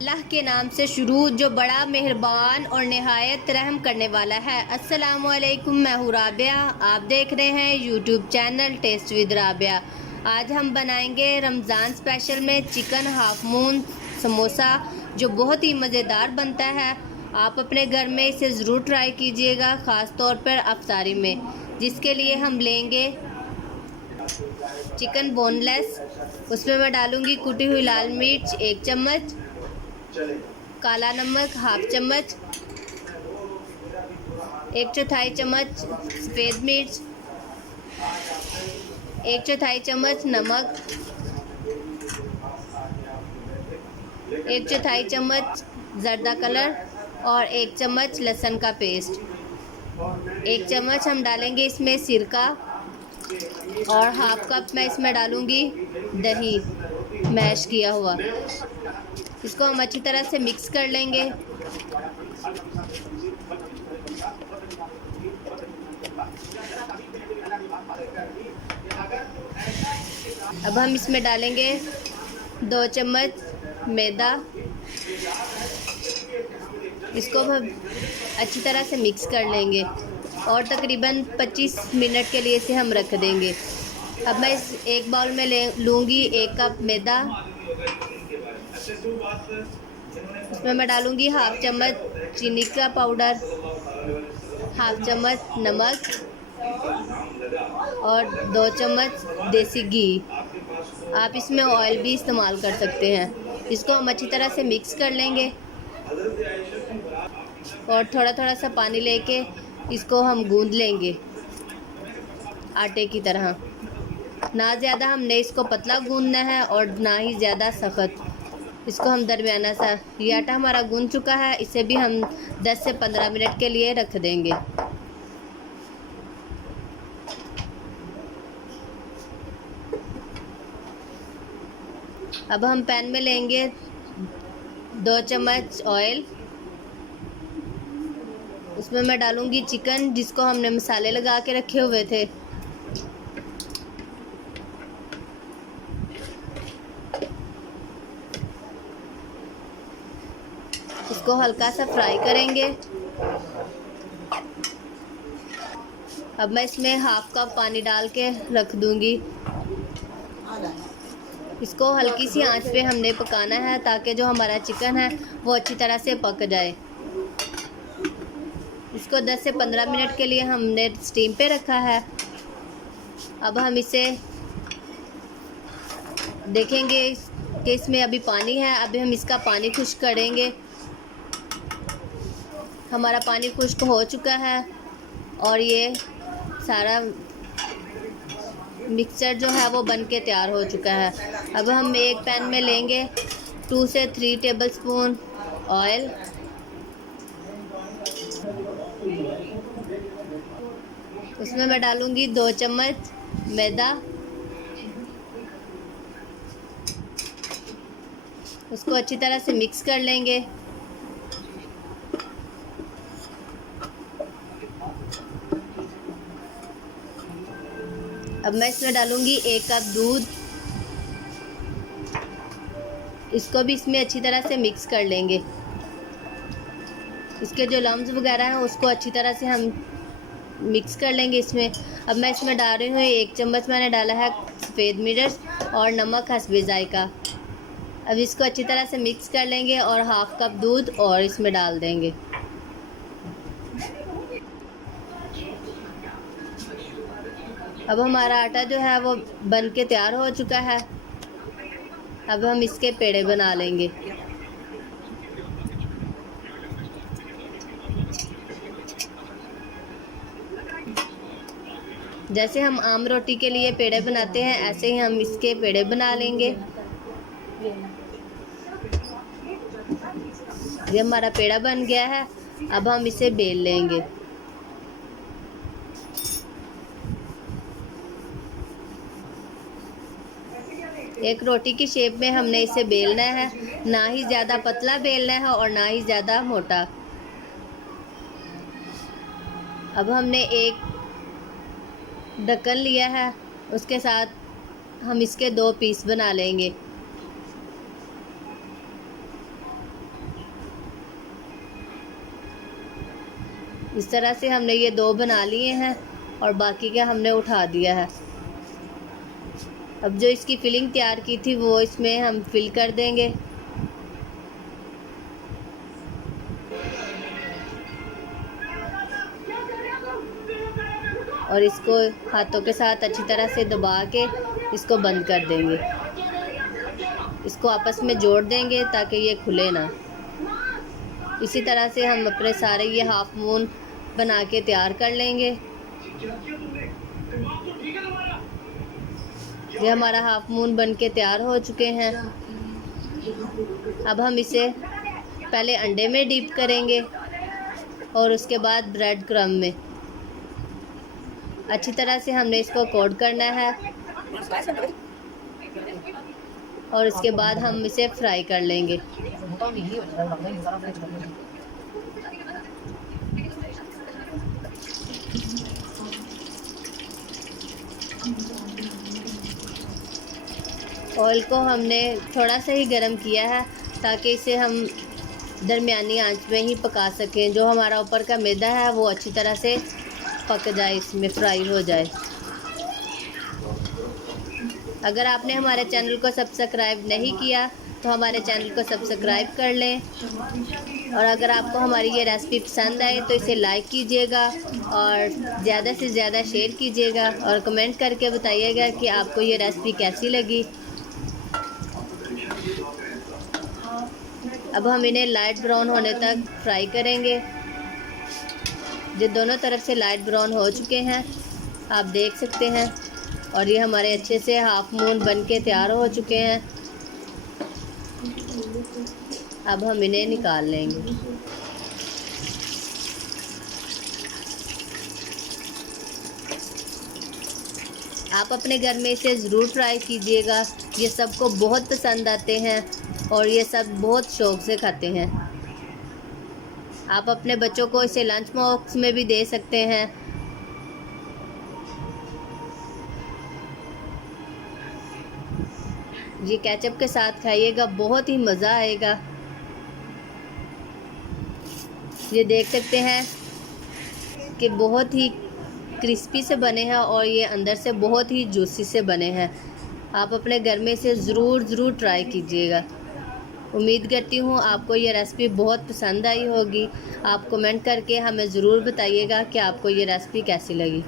अल्लाह के नाम से शुरू जो बड़ा मेहरबान और नहायत रहम करने वाला है। अस्सलामुअलैकुम, मैं हूँ राबिया। आप देख रहे हैं YouTube channel taste with Rabia. आज हम बनाएंगे रमज़ान स्पेशल में चिकन हाफ मून समोसा, जो बहुत ही मज़ेदार बनता है। आप अपने घर में इसे ज़रूर ट्राई कीजिएगा, ख़ास तौर पर अफ्तारी में। जिसके लिए हम लेंगे चिकन बोनलेस। उसमें मैं डालूँगी कुटी हुई लाल मिर्च 1 चम्मच, काला नमक हाफ चम्मच, 1/4 चम्मच सफ़ेद मिर्च, 1/4 चम्मच नमक, 1/4 चम्मच ज़र्दा कलर और 1 चम्मच लहसुन का पेस्ट। 1 चम्मच हम डालेंगे इसमें सिरका और हाफ कप मैं इसमें डालूँगी दही मैश किया हुआ। इसको हम अच्छी तरह से मिक्स कर लेंगे। अब हम इसमें डालेंगे 2 चम्मच मैदा। इसको हम अच्छी तरह से मिक्स कर लेंगे और तकरीबन 25 मिनट के लिए इसे हम रख देंगे। अब मैं इस एक बाउल में लूँगी 1 कप मैदा। इसमें मैं डालूँगी हाफ चम्मच चीनी का पाउडर, हाफ चम्मच नमक और 2 चम्मच देसी घी। आप इसमें ऑयल भी इस्तेमाल कर सकते हैं। इसको हम अच्छी तरह से मिक्स कर लेंगे और थोड़ा थोड़ा सा पानी लेके इसको हम गूंद लेंगे आटे की तरह। ना ज़्यादा हमने इसको पतला गूंदना है और ना ही ज़्यादा सख्त। इसको हम दरमियाना सा, ये आटा हमारा गूंद चुका है। इसे भी हम 10 से 15 मिनट के लिए रख देंगे। अब हम पैन में लेंगे 2 चम्मच ऑयल। उसमें मैं डालूँगी चिकन, जिसको हमने मसाले लगा के रखे हुए थे। इसको हल्का सा फ्राई करेंगे। अब मैं इसमें हाफ कप पानी डाल के रख दूँगी। इसको हल्की सी आंच पे हमने पकाना है ताकि जो हमारा चिकन है वो अच्छी तरह से पक जाए। इसको 10 से 15 मिनट के लिए हमने स्टीम पे रखा है। अब हम इसे देखेंगे कि इसमें अभी पानी है। अभी हम इसका पानी खुश्क करेंगे। हमारा पानी खुश्क हो चुका है और ये सारा मिक्सचर जो है वो बन के तैयार हो चुका है। अब हम एक पैन में लेंगे 2 से 3 टेबलस्पून ऑयल। उसमें मैं डालूँगी 2 चम्मच मैदा। उसको अच्छी तरह से मिक्स कर लेंगे। अब मैं इसमें डालूँगी 1 कप दूध। इसको भी इसमें अच्छी तरह से मिक्स कर लेंगे। इसके जो लम्स वगैरह हैं उसको अच्छी तरह से हम मिक्स कर लेंगे इसमें। अब मैं इसमें डाल रही हूँ 1 चम्मच मैंने डाला है सफ़ेद मिर्च और नमक हस्बे जायका। अब इसको अच्छी तरह से मिक्स कर लेंगे और हाफ कप दूध और इसमें डाल देंगे। अब हमारा आटा जो है वो बन के तैयार हो चुका है। अब हम इसके पेड़े बना लेंगे। जैसे हम आम रोटी के लिए पेड़े बनाते हैं, ऐसे ही हम इसके पेड़े बना लेंगे। ये हमारा पेड़ा बन गया है। अब हम इसे बेल लेंगे। एक रोटी की शेप में हमने इसे बेलना है। ना ही ज़्यादा पतला बेलना है और ना ही ज़्यादा मोटा। अब हमने एक ढक्कन लिया है, उसके साथ हम इसके 2 पीस बना लेंगे। इस तरह से हमने ये 2 बना लिए हैं और बाकी का हमने उठा दिया है। अब जो इसकी फिलिंग तैयार की थी वो इसमें हम फिल कर देंगे। और इसको हाथों के साथ अच्छी तरह से दबा के इसको बंद कर देंगे। इसको आपस में जोड़ देंगे ताकि ये खुले ना। इसी तरह से हम अपने सारे ये हाफ मून बना के तैयार कर लेंगे। ये हमारा हाफ मून बन के तैयार हो चुके हैं। अब हम इसे पहले अंडे में डीप करेंगे और उसके बाद ब्रेड क्रम्ब में। अच्छी तरह से हमने इसको कोट करना है और उसके बाद हम इसे फ्राई कर लेंगे। ऑयल को हमने थोड़ा सा ही गर्म किया है ताकि इसे हम दरमियानी आंच में ही पका सकें। जो हमारा ऊपर का मैदा है वो अच्छी तरह से पक जाए, इसमें फ्राई हो जाए। अगर आपने हमारे चैनल को सब्सक्राइब नहीं किया तो हमारे चैनल को सब्सक्राइब कर लें। और अगर आपको हमारी ये रेसिपी पसंद आए तो इसे लाइक कीजिएगा और ज़्यादा से ज़्यादा शेयर कीजिएगा और कमेंट करके बताइएगा कि आपको ये रेसिपी कैसी लगी। अब हम इन्हें लाइट ब्राउन होने तक फ्राई करेंगे। जो दोनों तरफ से लाइट ब्राउन हो चुके हैं आप देख सकते हैं। और ये हमारे अच्छे से हाफ मून बन के तैयार हो चुके हैं। अब हम इन्हें निकाल लेंगे। आप अपने घर में इसे ज़रूर ट्राई कीजिएगा। ये सबको बहुत पसंद आते हैं और ये सब बहुत शौक़ से खाते हैं। आप अपने बच्चों को इसे लंच बॉक्स में भी दे सकते हैं। ये केचप के साथ खाइएगा, बहुत ही मज़ा आएगा। ये देख सकते हैं कि बहुत ही क्रिस्पी से बने हैं और ये अंदर से बहुत ही जूसी से बने हैं। आप अपने घर में इसे ज़रूर ट्राई कीजिएगा। उम्मीद करती हूँ आपको ये रेसिपी बहुत पसंद आई होगी। आप कमेंट करके हमें ज़रूर बताइएगा कि आपको ये रेसिपी कैसी लगी।